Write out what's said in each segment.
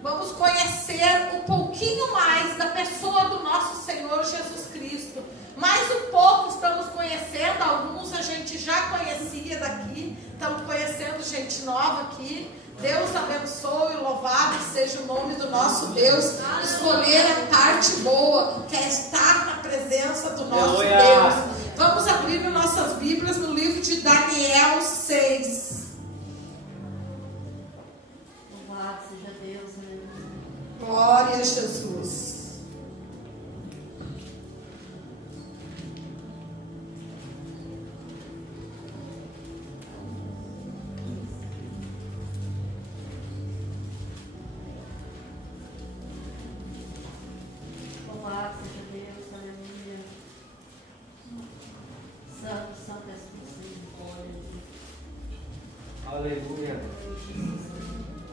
Vamos conhecer um pouquinho mais da pessoa do nosso Senhor Jesus Cristo. Mais um pouco estamos conhecendo, alguns a gente já conhecia daqui, estamos conhecendo gente nova aqui. Deus abençoe, louvado seja o nome do nosso Deus. Escolher a parte boa, que é estar na presença do nosso Deus. Vamos abrir nossas Bíblias no livro de Daniel 6. Louvado seja Deus, né? Glória a Jesus. Louvado seja Deus, aleluia. Santo, santo és tu, Senhor. Aleluia.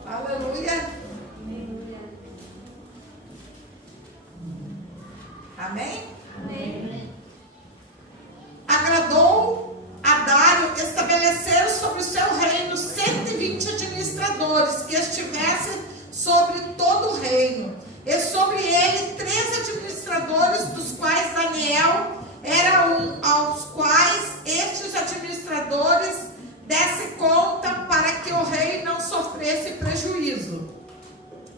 Aleluia. Aleluia. Amém? Amém. Agradou a Dário estabelecer sobre o seu reino 120 administradores que estivessem sobre todo o reino, e sobre ele 3 administradores, dos quais Daniel era um, aos quais estes administradores desse conta para que o rei não sofresse prejuízo.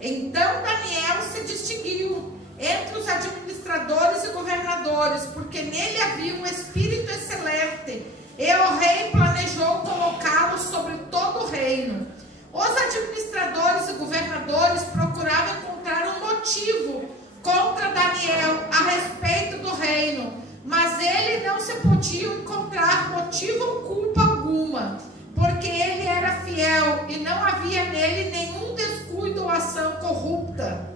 Então Daniel se distinguiu entre os administradores e governadores, porque nele havia um espírito excelente, e o rei planejou colocá-lo sobre todo o reino. Os administradores e governadores procuravam encontrar um motivo contra Daniel a respeito do reino, mas ele não se podia encontrar motivo ou culpa alguma, porque ele era fiel e não havia nele nenhum descuido ou ação corrupta.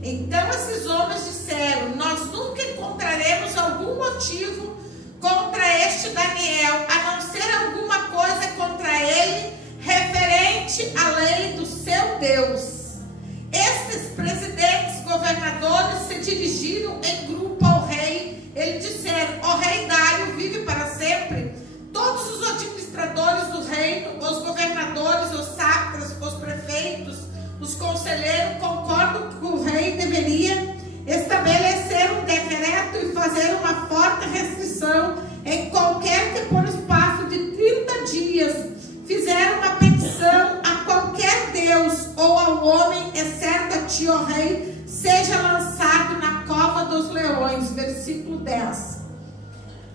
Então esses homens disseram: nós nunca encontraremos algum motivo contra este Daniel, a não ser alguma coisa contra ele referente à lei do seu Deus. Estes presidentes, governadores se dirigiram em grupo ao rei. Eles disseram: ó rei Dário, vive para sempre. Todos os administradores do reino, os governadores, os sátrapas, os prefeitos, os conselheiros concordam que o rei deveria estabelecer um decreto e fazer uma forte restrição em qualquer que por espaço de 30 dias fizer uma petição a qualquer Deus ou ao homem, exceto a ti, ó rei, seja lançado na cova dos leões. Versículo 10.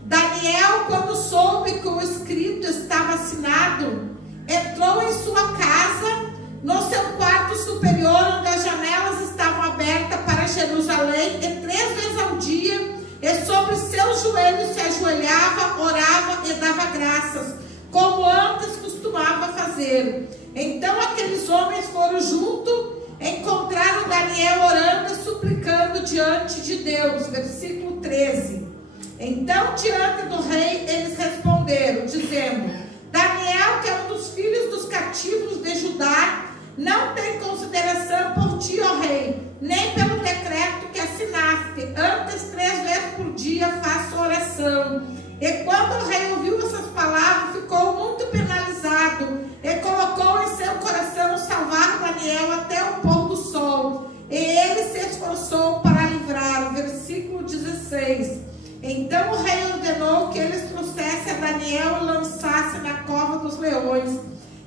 Daniel, quando soube que o escrito estava assinado, entrou em sua casa, no seu quarto superior, onde as janelas estavam abertas para Jerusalém, e 3 vezes ao dia, e sobre seus joelhos se ajoelhava, orava e dava graças, como antes costumava fazer. Então aqueles homens foram junto, encontraram Daniel orando e suplicando diante de Deus. Versículo 13. Então, diante do rei, eles responderam, dizendo: Daniel, que é um dos filhos dos cativos de Judá, não tem consideração por ti, ó rei, nem pelo decreto que assinaste. Antes, 3 vezes por dia faço oração. E quando o rei ouviu essas palavras, ficou muito penalizado e colocou em seu coração salvar Daniel até o pôr do sol. E ele se esforçou para livrá-lo. Versículo 16. Então o rei ordenou que eles trouxessem a Daniel e lançassem na cova dos leões.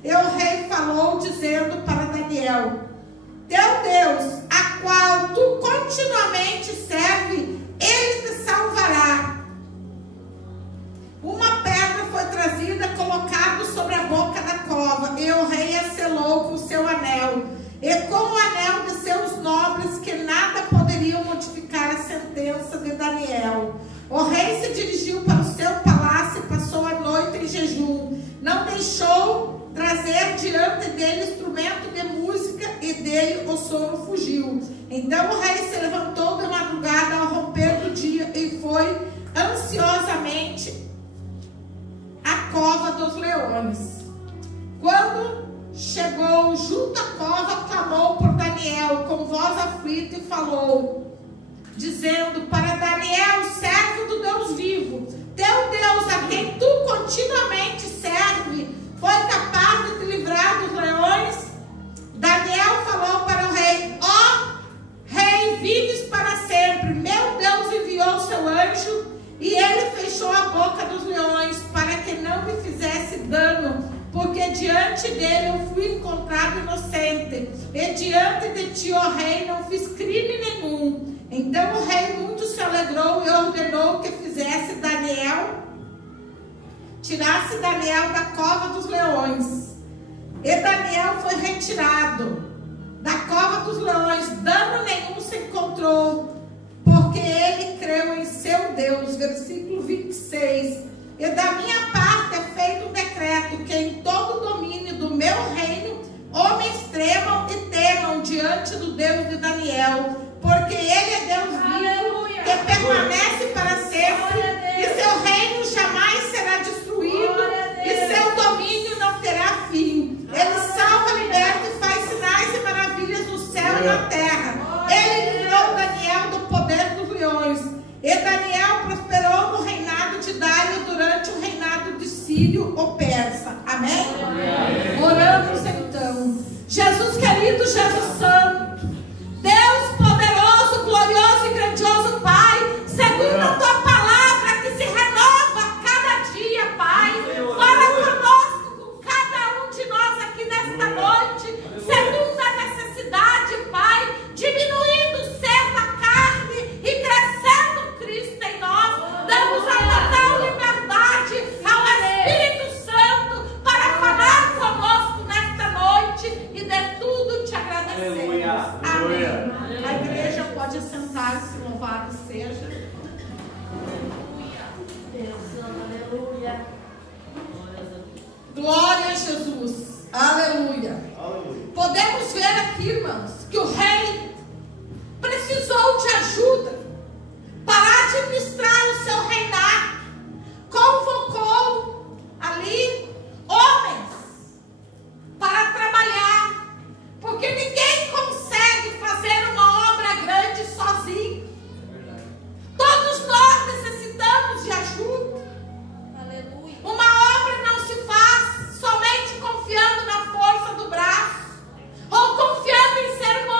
E o rei falou, dizendo para Daniel: teu Deus, a qual tu continuamente serve, ele te salvará. Uma pedra foi trazida, colocada sobre a boca da cova, e o rei a selou com seu anel, e com o anel de seus nobres, que nada poderiam modificar a sentença de Daniel. O rei se dirigiu para o seu palácio e passou a noite em jejum. Não deixou trazer diante dele instrumento de música, e dele o sono fugiu. Então o rei se levantou de madrugada ao romper do dia e foi ansiosamente à cova dos leões. Quando chegou junto à cova, clamou por Daniel com voz aflita e falou, dizendo para Daniel, servo do Deus vivo, teu Deus, a quem tu continuamente serve, foi capaz de te livrar dos leões? diante dele eu fui encontrado inocente, e diante de ti, ó rei, não fiz crime nenhum. Então o rei muito se alegrou e ordenou que tirasse Daniel da cova dos leões. E Daniel foi retirado da cova dos leões, dano nenhum se encontrou, porque ele creu em seu Deus. Versículo 26. E da minha parte é feito um decreto que em todo o domínio do meu reino homens tremam e temam diante do Deus de Daniel, porque ele é Deus vivo, que permanece para sempre, e seu reino jamais será destruído, e seu domínio não terá fim. Ele salva, liberta e faz sinais e maravilhas no céu e na terra. Ele livrou Daniel do poder dos leões. E Daniel prosperou no reinado de Dário durante o reinado de Sírio ou Persa. Amém? Oramos então. Jesus querido, Jesus santo, Deus poderoso, glorioso e grandioso Pai, segundo a tua palavra que se renova a cada dia, Pai, fala conosco, com cada um de nós aqui nesta noite, segundo a necessidade, Pai, diminuindo o ser da carne e crescendo Cristo em nós. Damos a total liberdade ao Espírito Santo para falar conosco nesta noite e de tudo te agradecemos. Amém. A igreja pode sentar-se, louvado seja. Aleluia. Glória a Jesus. Aleluia. Podemos ver aqui, irmãos, que o rei precisou de ajuda para administrar o seu reinado. Convocou ali homens para trabalhar, porque ninguém consegue fazer uma obra grande sozinho. Todos nós necessitamos de ajuda. Aleluia. Uma obra não se faz somente confiando na força do braço ou confiando em ser um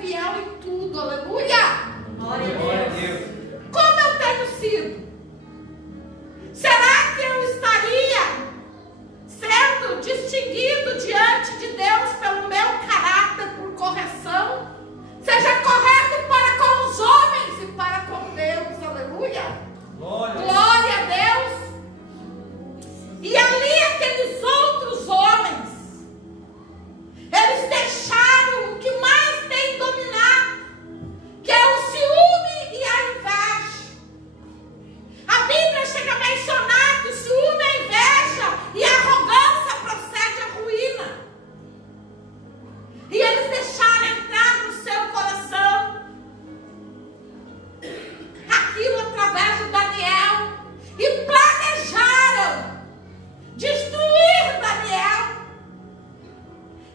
fiel em tudo, aleluia. Glória a Deus. Como eu tenho sido? Será que eu estaria sendo distinguido diante de Deus pelo meu caráter por correção? Seja correto para com os homens e para com Deus, aleluia. Glória a Deus. E ali aqueles outros homens, eles deixaram o que mais tem dominado, que é o ciúme e a inveja. A Bíblia chega a mencionar que o ciúme, a inveja e a arrogância procede à ruína. E eles deixaram entrar no seu coração aquilo através de Daniel e planejaram destruir Daniel,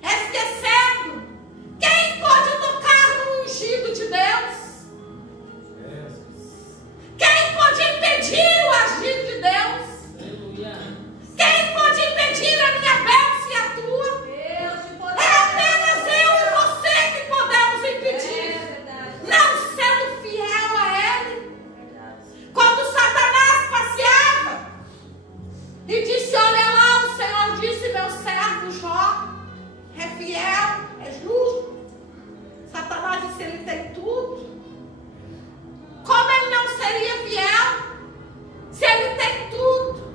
esquecendo quem pode tocar no ungido de Deus, quem pode impedir o agir de Deus, quem pode impedir a minha bênção e a tua. É apenas eu e você que podemos impedir, não sendo fiel a Ele. Quando Satanás passeava e disse: olha lá, o Senhor disse, meu servo Jó é fiel, é justo. Satanás disse: ele tem tudo. Como ele não seria fiel se ele tem tudo?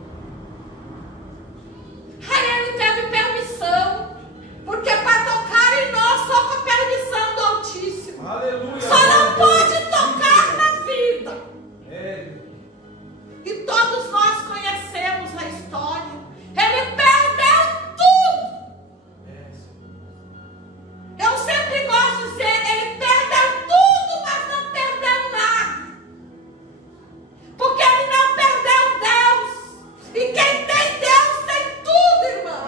Aí ele teve permissão, porque para tocar em nós só com a permissão do Altíssimo. Aleluia. Só não pode tocar na vida. É. E todos nós conhecemos a história. Ele perdeu tudo. Eu sempre gosto de dizer, ele perdeu tudo, mas não perdeu nada. Porque ele não perdeu Deus. E quem tem Deus tem tudo, irmão.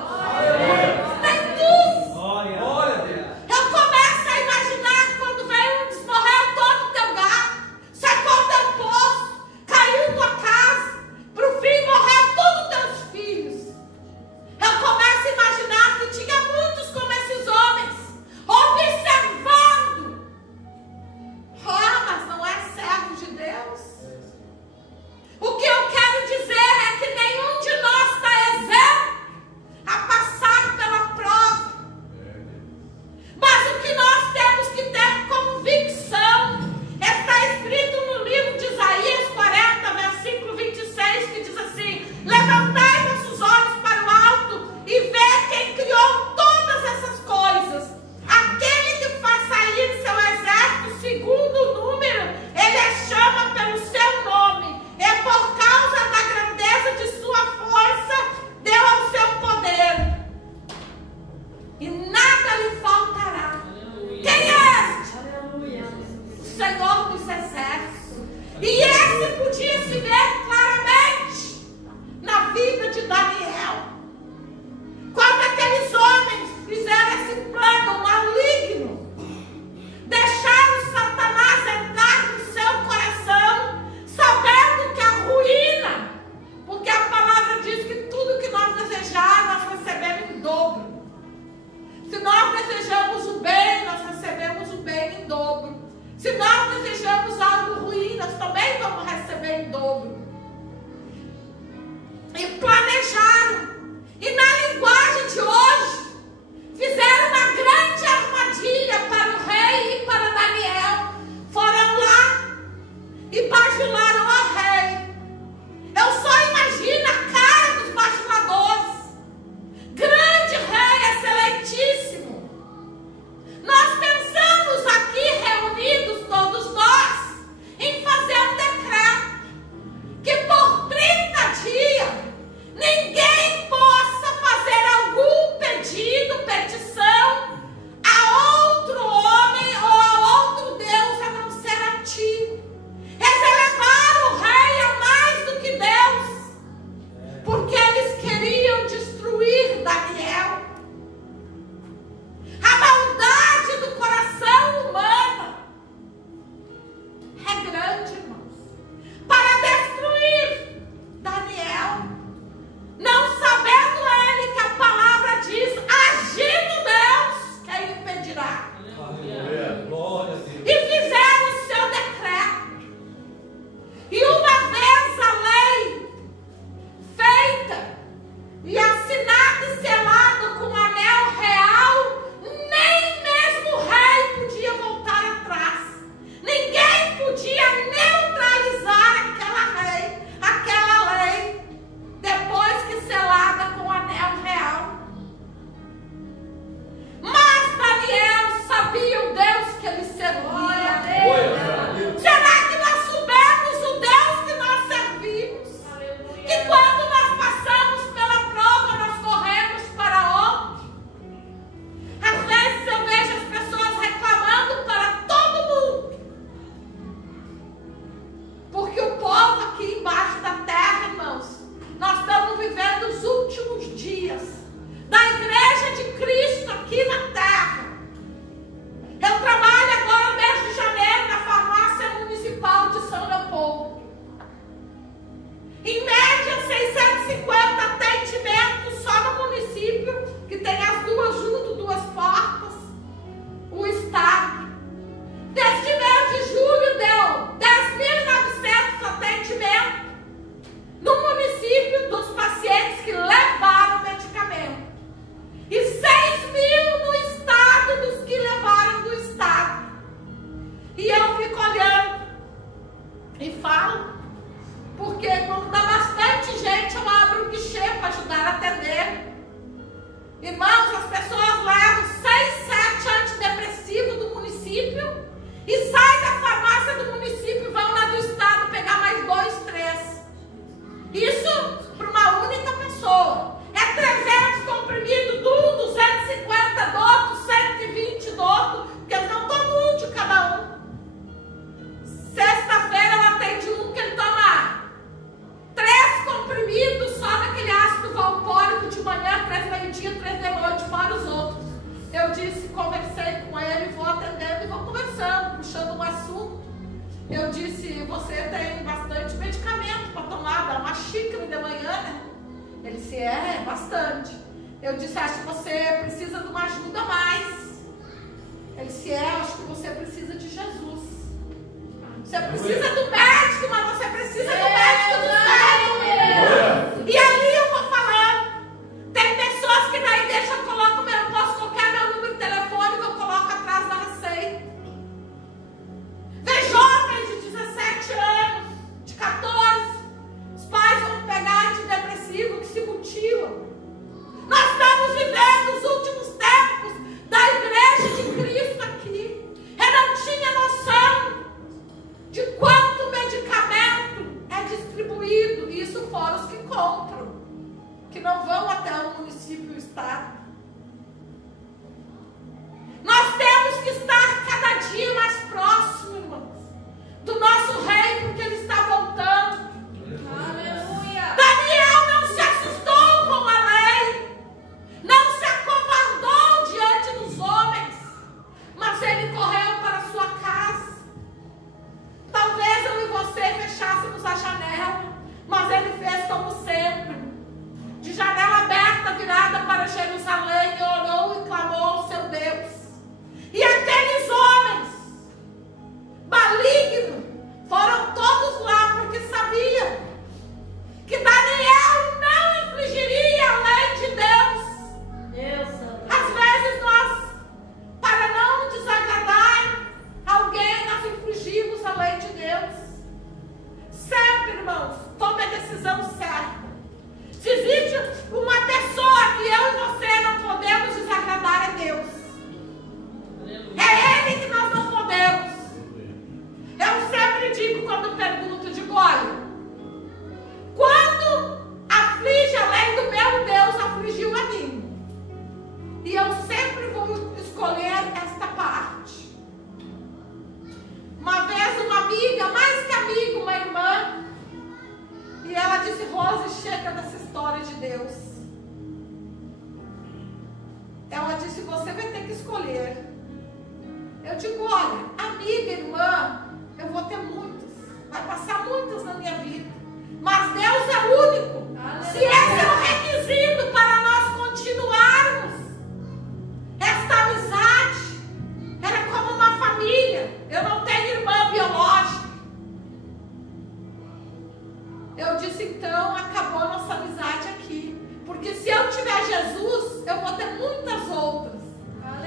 Tem tudo. Glória a Deus. Eu começo a imaginar quando veio diz, morreu todo o teu gado, secou teu poço, caiu tua casa, pro fim morreu todos os teus filhos. Eu começo a imaginar que tinha muitos como esses homens, observando. Mas não é servo de Deus. O que eu quero dizer é que nenhum de nós está exemplo a passar pela prova. Mas o que nós temos que ter convicção está escrito no livro de Isaías 40, versículo 26, que diz assim: levantai vossos olhos para o alto e vê quem criou todas essas coisas. Aquele que faz sair seu exército segundo o número, ele as chama pelo seu nome. É por causa da grandeza de sua força, deu ao seu poder. E nada lhe faltará. Quem é este? O Senhor dos Exércitos. E esse podia se ver claramente na vida de Daniel. Quando aqueles homens fizeram esse plano maligno, deixaram Satanás entrar no seu coração, sabendo que a ruína, porque a palavra diz que tudo que nós desejar, nós recebemos em dobro. Se nós desejamos o bem, nós recebemos o bem em dobro. Se nós desejamos algo ruim, nós também vamos receber em dobro. E planejaram. E na linguagem de hoje, fizeram uma grande armadilha para o rei e para Daniel. Foram lá e bajularam ao rei. Eu só imagino a cara dos bajuladores. Grande rei, excelentíssimo. Nós pensamos aqui reunidos todos E eu fico olhando e falo, porque quando dá bastante gente, eu abro o guichê para ajudar a atender. Irmãos, as pessoas levam 6, 7 antidepressivos do município e saem da farmácia do município e vão na do estado pegar mais 2, 3. Isso para uma única pessoa. É 300 comprimidos de um, 250 do outro, 120 do outro, porque eles não tomam um de cada um. Sexta-feira ela atende um que ele toma 3 comprimidos só daquele ácido valpórico de manhã, 3 meio-dia, 3 de noite, fora os outros. Eu disse, conversei com ele, vou atendendo e vou conversando, puxando um assunto. Eu disse, você tem bastante medicamento para tomar, dá uma xícara de manhã, né? Ele disse, é bastante. Eu disse, acho que você precisa de uma ajuda a mais. Ele disse, acho que você precisa de Jesus. Você precisa do médico, mas você precisa do médico do céu. E ali eu vou falando. Tem pessoas que daí deixam, eu coloco eu posso colocar meu número de telefone, eu coloco atrás da receita. Vem jovens de 17 anos, de 14. Os pais vão pegar antidepressivo que se mutilam. Nós estamos vivendo os últimos tempos da igreja de Cristo aqui. Eu não tinha noção de quanto medicamento é distribuído. Isso fora os que compram, que não vão até o município e o estado. Nós temos que estar cada dia mais próximos, irmãos, do nosso rei, porque ele está voltando. Aleluia. Daniel não se assustou com a lei, não se acovardou diante dos homens, mas ele correu para a sua casa. Talvez eu e você fechássemos a janela, mas ele fez como sempre, de janela aberta, virada para Jerusalém, e orou e clamou ao seu Deus. E aqueles homens malignos foram todos lá, porque sabiam que Daniel não infringiria a lei de Deus. Às vezes nós, para não desagradar alguém, nós infringimos a lei de Deus. Sempre, irmãos, tome a decisão certa. Se existe uma pessoa que eu e você não podemos desagradar, é Deus. É Ele que nós não podemos. Eu sempre digo, quando pergunto, digo, olha, quando aflige a lei do meu Deus, afligiu a mim. E eu sempre vou escolher esta parte. Uma vez uma amiga, mais que amiga, uma irmã, e ela disse, Rose, chega dessa história de Deus. Ela disse, você vai ter que escolher. Eu digo, olha, amiga, irmã, eu vou ter muitas, vai passar muitas na minha vida, mas Deus é único. Se esse é o requisito para nós continuarmos esta amizade, era como uma família. Eu não tenho irmã biológica. Eu disse, então, acabou a nossa amizade aqui, porque se eu tiver Jesus, eu vou ter muitas outras.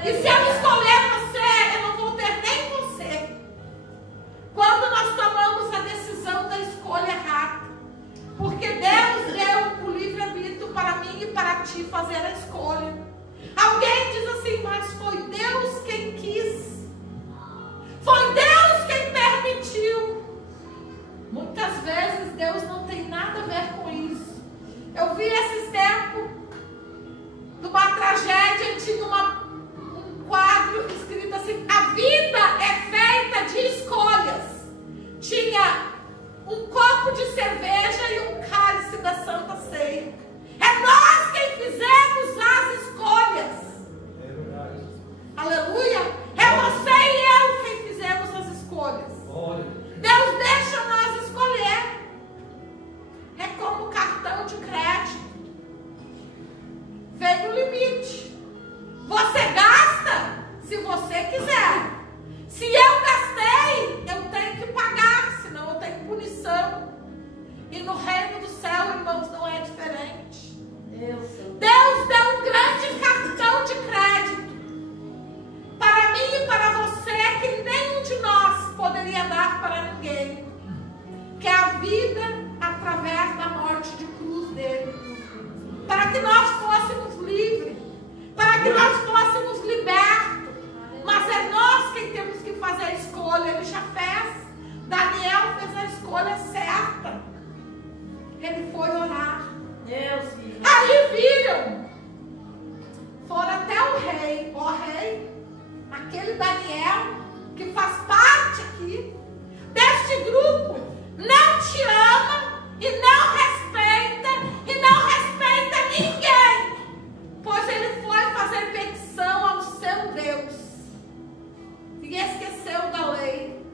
E se eu escolher você, eu não vou ter nem você. Quando nós tomamos a decisão da escolha errada, porque Deus deu o livre-arbítrio para mim e para ti fazer a escolha. Alguém diz assim, mas foi Deus quem quis, foi Deus quem permitiu. Muitas vezes Deus não tem nada a ver com isso. Eu vi esses tempos de uma tragédia, tinha um quadro escrito poderia dar para ninguém, que é a vida através da morte de cruz dele, para que nós fôssemos livres, para que nós fôssemos libertos. Mas é nós quem temos que fazer a escolha. Ele já fez. Daniel fez a escolha certa. Ele foi orar. Aí viram, foram até o rei. Ó rei, aquele Daniel que faz parte aqui deste grupo não te ama e não respeita ninguém, pois ele foi fazer petição ao seu Deus e esqueceu da lei.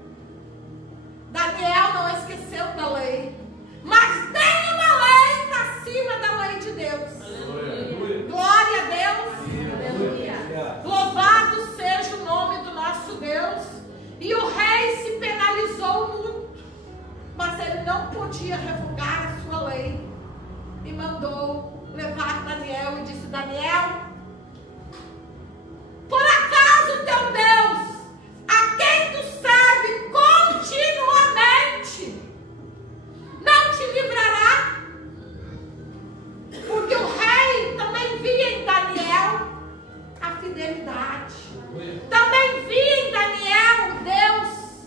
Daniel não esqueceu da lei, mas tem uma lei acima da lei de Deus. Aleluia. Glória a Deus. Aleluia. Louvado seja o nome do nosso Deus. E o rei se penalizou muito, mas ele não podia revogar a sua lei, e mandou levar Daniel e disse: Daniel, por acaso teu Deus, a quem tu serve continuamente, não te livrará? Porque o rei também via em Daniel a fidelidade, também via em Daniel o Deus,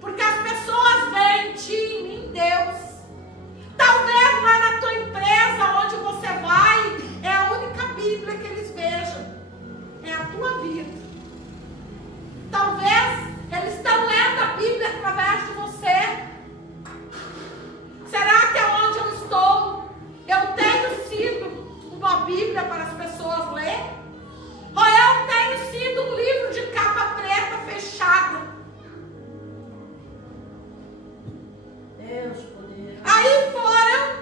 porque as pessoas veem em ti e em mim Deus. Talvez lá na tua empresa, onde você vai, é a única Bíblia que eles vejam, é a tua vida. Talvez eles estão lendo a Bíblia através de você. Será que aonde eu estou, eu tenho sido uma Bíblia para as pessoas lerem? Ou eu tenho sido um livro de capa preta fechada? Deus, poder. Aí foram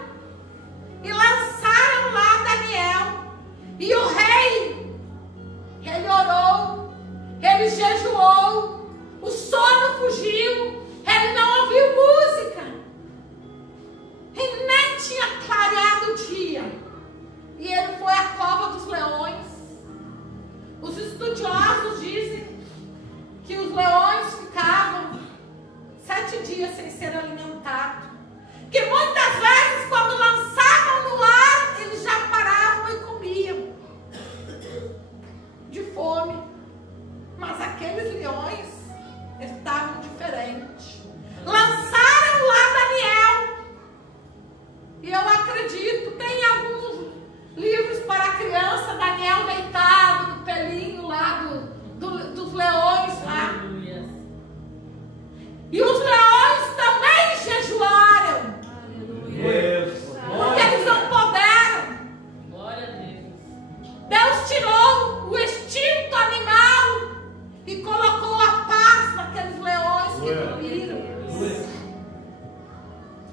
e lançaram lá Daniel. E o rei, ele orou, ele jejuou, o sono fugiu, ele não ouviu música, e nem tinha clareado o dia. E ele foi à cova dos leões. Os estudiosos dizem que os leões ficavam 7 dias sem ser alimentados, que muitas vezes quando lançavam no ar, eles já paravam e comiam de fome. Mas aqueles leões estavam diferentes. Lançaram lá Daniel, e eu acredito, tem alguns livros para criança, Daniel deitado no pelinho lá dos leões lá. E os leões também jejuaram. Porque eles não puderam. Deus tirou o instinto animal e colocou a paz naqueles leões que dormiram.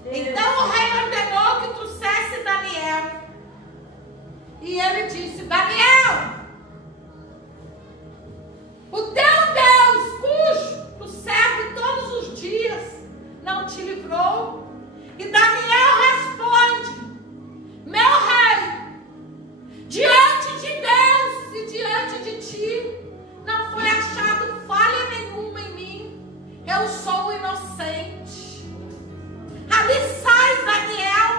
Então o rei ordenou que trouxesse Daniel. E ele disse: Daniel, o teu Deus, cujo tu serve todos os dias, não te livrou? E Daniel responde: meu rei, diante de Deus e diante de ti, não foi achado falha nenhuma em mim. Eu sou inocente. Ali sai Daniel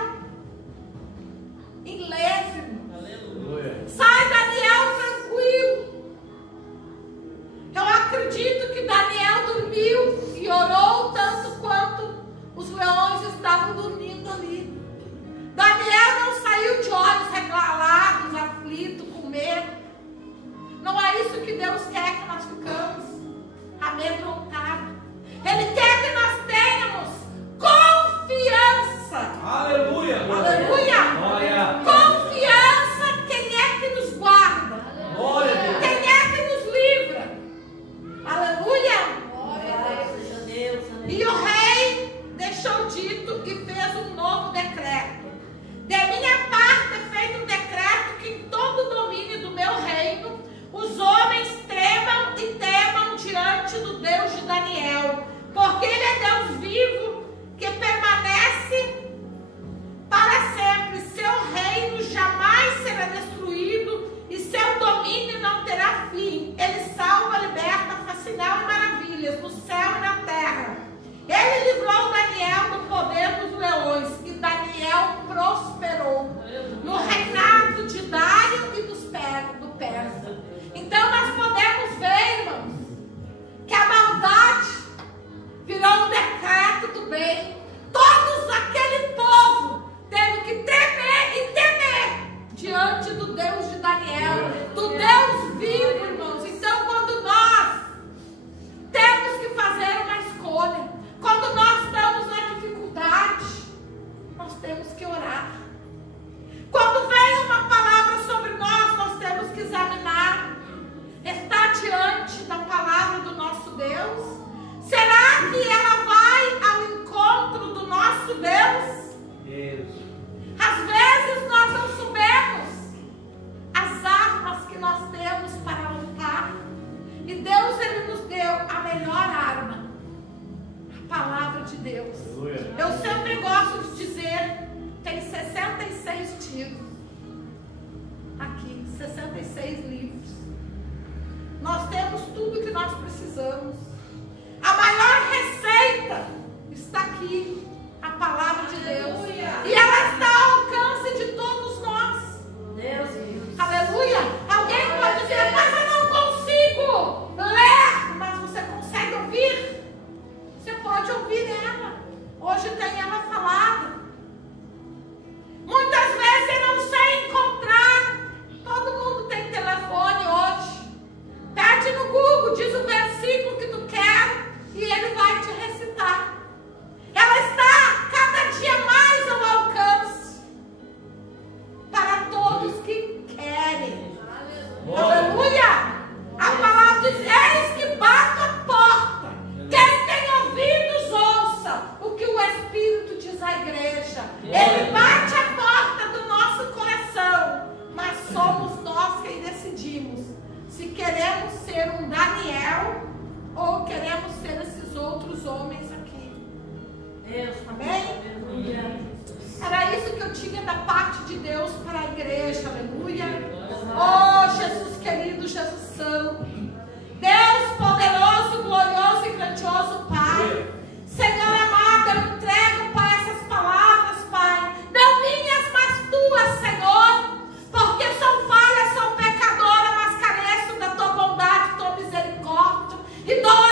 ilês. Sai Daniel tranquilo. Eu acredito que Daniel dormiu e orou tanto quanto os leões estavam dormindo ali. Daniel não saiu de olhos regalados, aflito, com medo. Não é isso que Deus quer que nós ficamos amedrontados. Ele quer perto. Então nós podemos ver, irmãos, que a maldade virou um decreto do bem. Todos aquele povo teve que temer e temer diante do Deus de Daniel, do Deus vivo, irmãos. Então quando nós temos que fazer uma escolha, quando nós estamos na dificuldade, nós temos que orar. Quando vem uma palavra sobre nós, nós temos que examinar. Está diante da palavra do nosso Deus? Será que ela vai ao encontro do nosso Deus? Às vezes nós não sabemos as armas que nós temos para lutar. E Deus, Ele nos deu a melhor arma, a palavra de Deus. Eu sempre gosto de dizer, tem 66 tiros aqui, 66 livros. Nós temos tudo que nós precisamos. A maior receita está aqui, a palavra de Deus. E ela está ao alcance de todos nós. Aleluia! Alguém pode dizer, mas eu não consigo ler. Mas você consegue ouvir? Você pode ouvir ela. Hoje tem ela falada. Muitas vezes eu não sei encontrar. Todo mundo tem telefone hoje. Pede no Google, diz o versículo que tu quer e ele vai te recitar. Ela está cada dia mais ao alcance para todos que querem. Aleluia! A palavra diz, eis que bato a porta. Quem tem ouvidos, ouça o que o Espírito diz à igreja. Ele bate a porta do nosso coração, mas somos nós quem decidimos se queremos ser um Daniel ou queremos ser esses outros homens aqui. Amém? Era isso que eu tinha da parte de Deus para a igreja. Aleluia. Oh, Jesus querido, Jesus santo, Deus poderoso, glorioso e grandioso Pai. Senhor amado, eu entrego, Pai, essas palavras, Pai, não minhas, mas tuas, Senhor, porque sou falha, sou pecadora, mas careço da tua bondade, tua misericórdia e dou